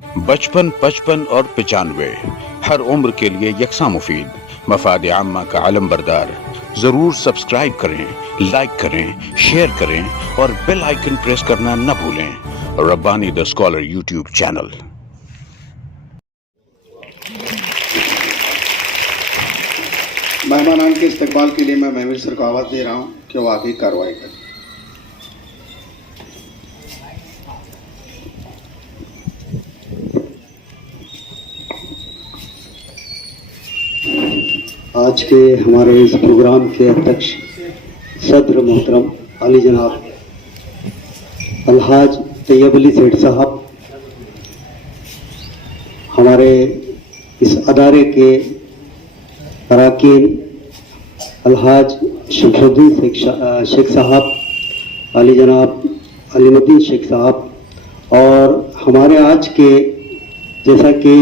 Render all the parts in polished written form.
बचपन, 55 और 95 हर उम्र के लिए यकसा मुफीद, मफाद आम्मा का आलम बरदार। जरूर सब्सक्राइब करें, लाइक करें, शेयर करें और बेल आइकन प्रेस करना न भूलें। Rabbani the scholar YouTube channel. मेहमानान के इस्तकबाल के लिए मैं महमूद सर को आवाज़ दे रहा हूं कि वो आगे कार्रवाई करें। आज के हमारे इस प्रोग्राम के अध्यक्ष सदर मोहतरम अली जनाब अलहाज तैयब अली सेठ साहब, हमारे इस अदारे के अरकान अलहाज शमशुद्दीन शेख साहब, अली जनाब अलीमुद्दीन शेख साहब, और हमारे आज के, जैसा कि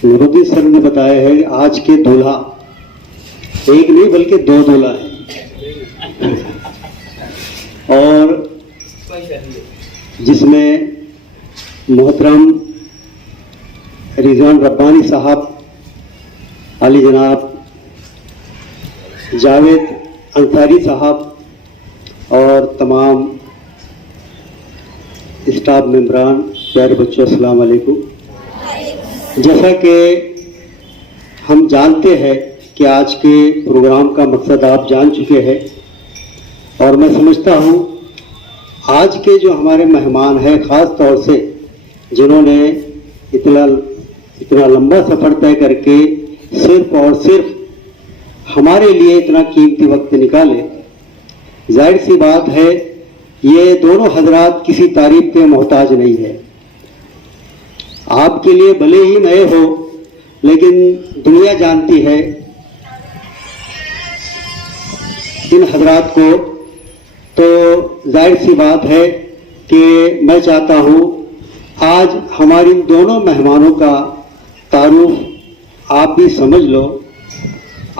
नूरुद्दीन सर ने बताया है, आज के दूल्हा एक नहीं बल्कि दो दूल्हा है, और जिसमें मोहतरम रिजवान रब्बानी साहब, अली जनाब जावेद अंसारी साहब और तमाम स्टाफ मेंबरान, प्यारे बच्चों, अस्सलाम वालेकुम। जैसा कि हम जानते हैं कि आज के प्रोग्राम का मकसद आप जान चुके हैं, और मैं समझता हूँ आज के जो हमारे मेहमान हैं, ख़ास तौर से जिन्होंने इतना लंबा सफ़र तय करके सिर्फ और सिर्फ हमारे लिए इतना कीमती वक्त निकाले, जाहिर सी बात है ये दोनों हजरात किसी तारीफ के मोहताज नहीं है। आपके लिए भले ही नए हो, लेकिन दुनिया जानती है इन हजरात को, तो जाहिर सी बात है कि मैं चाहता हूँ आज हमारे इन दोनों मेहमानों का तारुफ आप भी समझ लो,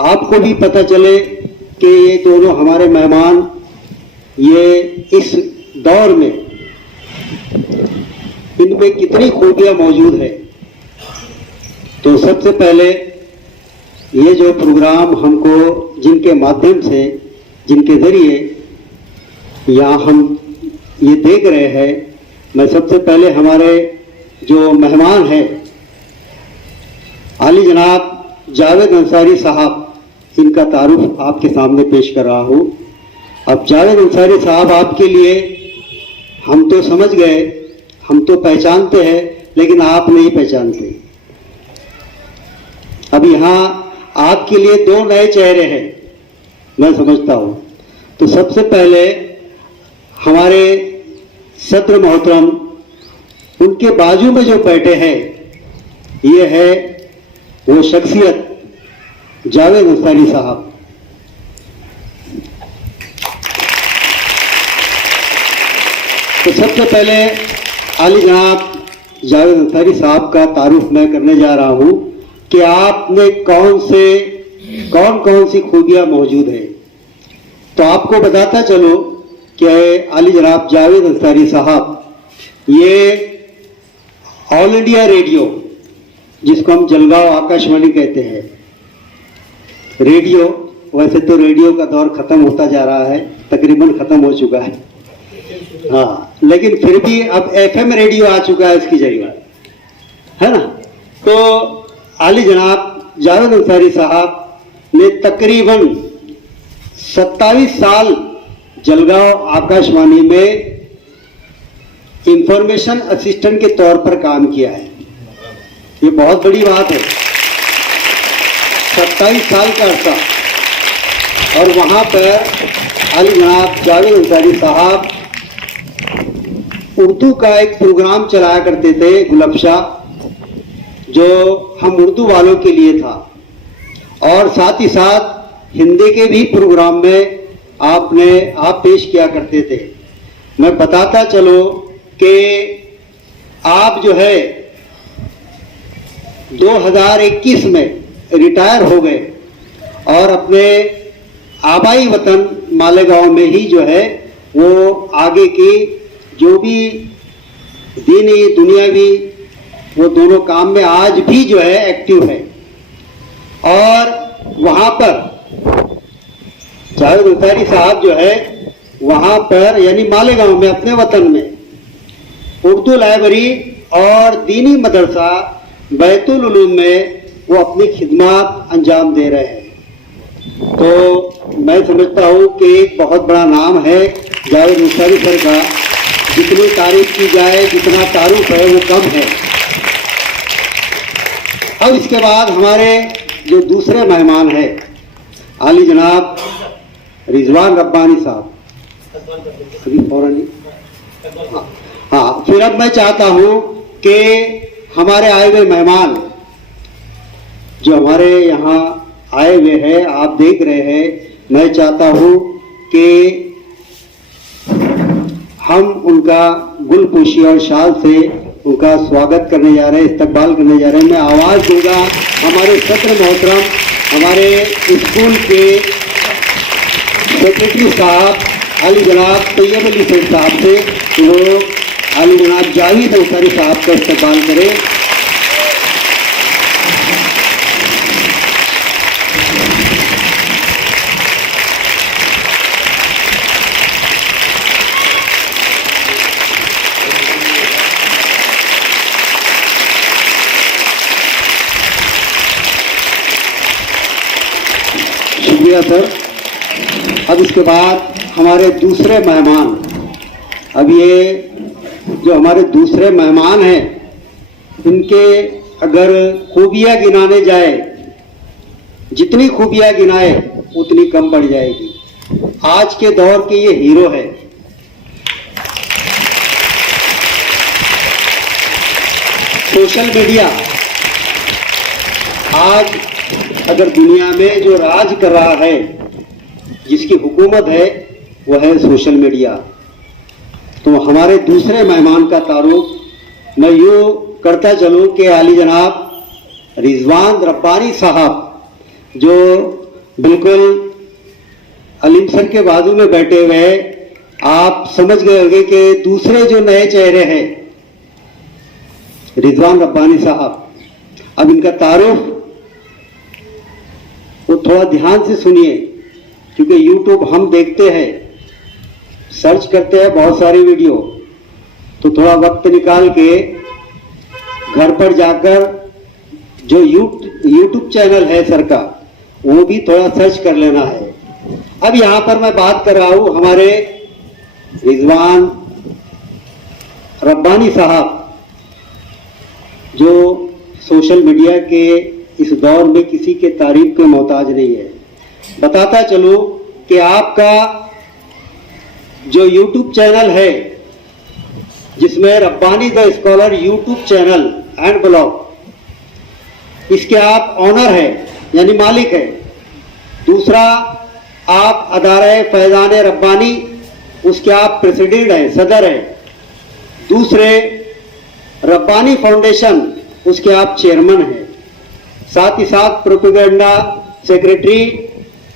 आपको भी पता चले कि ये दोनों हमारे मेहमान ये इस दौर में इनमें कितनी खूबियां मौजूद है। तो सबसे पहले ये जो प्रोग्राम हमको जिनके माध्यम से, जिनके जरिए यहाँ हम ये देख रहे हैं, मैं सबसे पहले हमारे जो मेहमान हैं अली जनाब जावेद अंसारी साहब, इनका तारुफ आपके सामने पेश कर रहा हूँ। अब जावेद अंसारी साहब, आपके लिए हम तो समझ गए, हम तो पहचानते हैं, लेकिन आप नहीं पहचानते। अब यहाँ आपके लिए दो नए चेहरे हैं, मैं समझता हूँ। तो सबसे पहले हमारे सदर मोहतरम, उनके बाजू में जो बैठे हैं, ये है वो शख्सियत जावेद अंसारी साहब। तो सबसे पहले अली जनाब जावेद अंसारी साहब का तारुफ मैं करने जा रहा हूं कि आप में कौन कौन सी खूबियां मौजूद है। तो आपको बताता चलो कि अली जनाब जावेद अंसारी साहब ये ऑल इंडिया रेडियो, जिसको हम जलगांव आकाशवाणी कहते हैं, रेडियो, वैसे तो रेडियो का दौर खत्म होता जा रहा है, तकरीबन खत्म हो चुका है, हाँ, लेकिन फिर भी अब एफएम रेडियो आ चुका है इसकी जगह, है ना। तो अली जनाब जावेद अंसारी साहब ने तकरीबन 27 साल जलगांव आकाशवाणी में इंफॉर्मेशन असिस्टेंट के तौर पर काम किया है। ये बहुत बड़ी बात है, 27 साल का अर्सा। और वहाँ पर अली जनाब जावेद अंसारी साहब उर्दू का एक प्रोग्राम चलाया करते थे, गुलबशा, जो हम उर्दू वालों के लिए था, और साथ ही साथ हिंदी के भी प्रोग्राम में आप पेश किया करते थे। मैं बताता चलो कि आप जो है 2021 में रिटायर हो गए और अपने आबाई वतन मालेगांव में ही जो है वो आगे की जो भी दीनी दुनियावी वो दोनों काम में आज भी जो है एक्टिव है। और वहां पर जावेद अंसारी साहब जो है वहां पर यानी मालेगांव में अपने वतन में उर्दू लाइब्रेरी और दीनी मदरसा बैतुल उलूम में वो अपनी खिदमत अंजाम दे रहे हैं। तो मैं समझता हूँ कि एक बहुत बड़ा नाम है जावेद अंसारी सर का। जितनी तारीफ की जाए, जितना तारुफ है वो कम है। अब इसके बाद हमारे जो दूसरे मेहमान हैं आली जनाब रिजवान रब्बानी साहब, अभी फौरन ही हाँ, फिर अब मैं चाहता हूं कि हमारे आए हुए मेहमान जो हमारे यहाँ आए हुए हैं, आप देख रहे हैं, मैं चाहता हूं कि हम उनका गुलपोशी और शाल से उनका स्वागत करने जा रहे हैं, इस्तकबाल करने जा रहे हैं। मैं आवाज दूंगा हमारे सत्र मोहतरम, हमारे स्कूल के सेक्रेटरी साहब अली जनाब तैयब अली सेठ साहब से, वो अली जनाब जावेद अंसारी साहब का इस्तकबाल करें। शुक्रिया सर। अब इसके बाद हमारे दूसरे मेहमान, अब ये जो हमारे दूसरे मेहमान हैं इनके अगर खूबियां गिनाने जाए, जितनी खूबियां गिनाए उतनी कम पड़ जाएगी। आज के दौर के ये हीरो है। सोशल मीडिया आज अगर दुनिया में जो राज कर रहा है, जिसकी हुकूमत है, वह है सोशल मीडिया। तो हमारे दूसरे मेहमान का तारुफ मैं यूँ करता चलूँ कि आली जनाब रिजवान रब्बानी साहब जो बिल्कुल अलीम सर के बाजू में बैठे हुए, आप समझ गए होंगे कि दूसरे जो नए चेहरे हैं रिजवान रब्बानी साहब। अब इनका तारुफ वो थोड़ा ध्यान से सुनिए, क्योंकि यूट्यूब हम देखते हैं, सर्च करते हैं बहुत सारी वीडियो, तो थोड़ा वक्त निकाल के घर पर जाकर जो यूट्यूब चैनल है सर का, वो भी थोड़ा सर्च कर लेना है। अब यहां पर मैं बात कर रहा हूं हमारे रिजवान रब्बानी साहब, जो सोशल मीडिया के इस दौर में किसी के तारीफ के मोहताज नहीं है। बताता चलूं कि आपका जो यूट्यूब चैनल है, जिसमें Rabbani the scholar YouTube channel and blog, इसके आप ऑनर है यानी मालिक है। दूसरा, आप अदारे फैजान रब्बानी, उसके आप प्रेसिडेंट हैं, सदर हैं। दूसरे, रब्बानी फाउंडेशन, उसके आप चेयरमैन हैं। साथ ही साथ प्रोपेगेंडा सेक्रेटरी,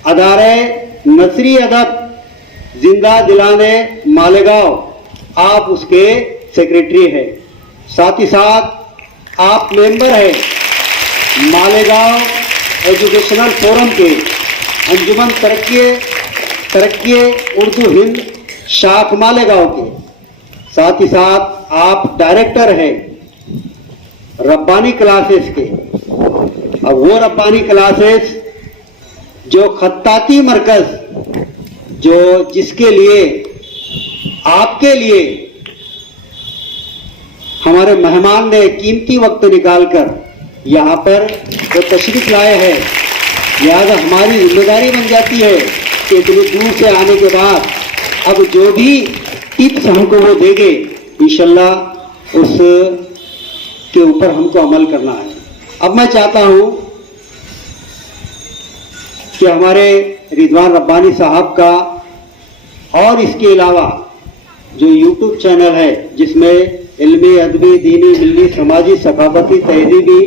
अदारे नसरी अदब जिंदा दिलाने मालेगांव, आप उसके सेक्रेटरी हैं। साथ ही साथ आप मेंबर हैं मालेगांव एजुकेशनल फोरम के, अंजुमन तरक्की उर्दू हिंद शाख मालेगांव के। साथ ही साथ आप डायरेक्टर हैं रब्बानी क्लासेस के। अब वो रब्बानी क्लासेस जो खत्ताती मरकज, जो जिसके लिए आपके लिए हमारे मेहमान ने कीमती वक्त निकालकर यहाँ पर वो तशरीफ लाए हैं, लिहाजा हमारी जिम्मेदारी बन जाती है कि इतनी दूर से आने के बाद अब जो भी टिप्स हमको वो देंगे, इंशाल्लाह उस के ऊपर हमको अमल करना है। अब मैं चाहता हूं कि हमारे रिजवान रब्बानी साहब का और इसके अलावा जो यूट्यूब चैनल है, जिसमें इल्मी, अदबी, दीनी, मिल्ली, समाजी, सकाफती, तहजीबी,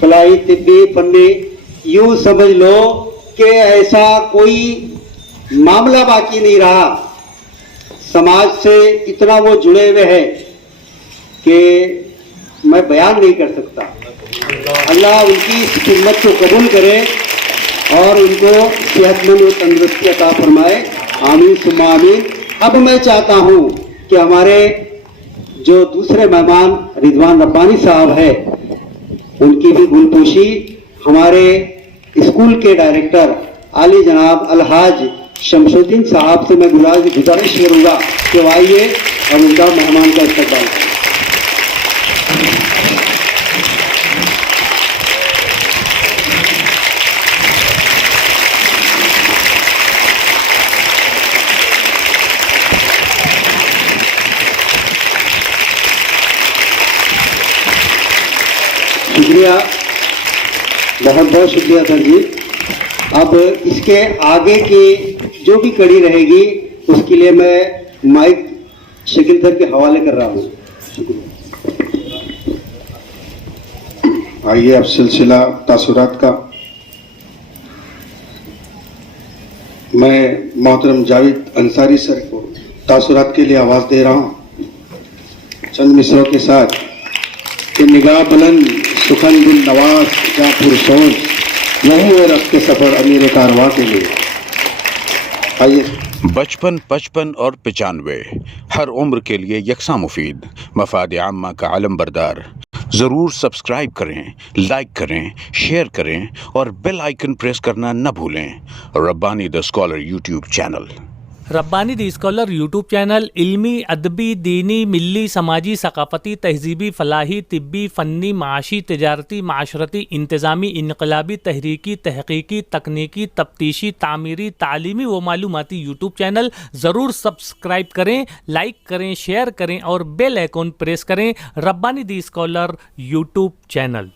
फलाही, तिब्बी, फन्नी, यूं समझ लो कि ऐसा कोई मामला बाकी नहीं रहा। समाज से इतना वो जुड़े हुए हैं कि मैं बयान नहीं कर सकता। अल्लाह उनकी इस खिदमत को कबूल करे और उनको सेहतमंद और तंदुरुस्ती अता फरमाए। आमीन सुम्मा आमीन। अब मैं चाहता हूँ कि हमारे जो दूसरे मेहमान रिजवान रब्बानी साहब है, उनकी भी गुलपोशी हमारे स्कूल के डायरेक्टर आली जनाब अलहाज शमसुद्दीन साहब से मैं गुजारिश करूँगा कि वो आइए और उनका मेहमान का इस्तकबाल करें। शुक्रिया, बहुत बहुत शुक्रिया सर जी। अब इसके आगे की जो भी कड़ी रहेगी उसके लिए मैं माइक शकील सर के हवाले कर रहा हूँ। आइए अब सिलसिला तासुरात का। मैं मोहतरम जावेद अंसारी सर को तासुरात के लिए आवाज़ दे रहा हूँ चंद मिसरों के साथ कि निगाह बुलंद सुखन दिल नवाज जा पुरसोज यही है रख के सफ़र अमीर कारवां के लिए। आइए। 55, 55 और 95 हर उम्र के लिए यकसा मुफीद, मफाद आम्मा का आलम बरदार। ज़रूर सब्सक्राइब करें, लाइक करें, शेयर करें और बेल आइकन प्रेस करना न भूलें। Rabbani the scholar YouTube channel. Rabbani the scholar YouTube channel इल्मी, अदबी, दीनी, मिली, समाजी, सकाफ़ती, तहजीबी, फलाही, तिब्बी, फ़न्नी, माशी, तिजारती, माशरती, इंतज़ामी, इनकलाबी, तहरीकी, तहक़ीक़ी, तकनीकी, तफ्तीशी, तामीरी, तालीमी व मालूमाती यूट्यूब चैनल। ज़रूर सब्सक्राइब करें, लाइक करें, शेयर करें और बेल आइकन प्रेस करें। Rabbani the scholar YouTube channel.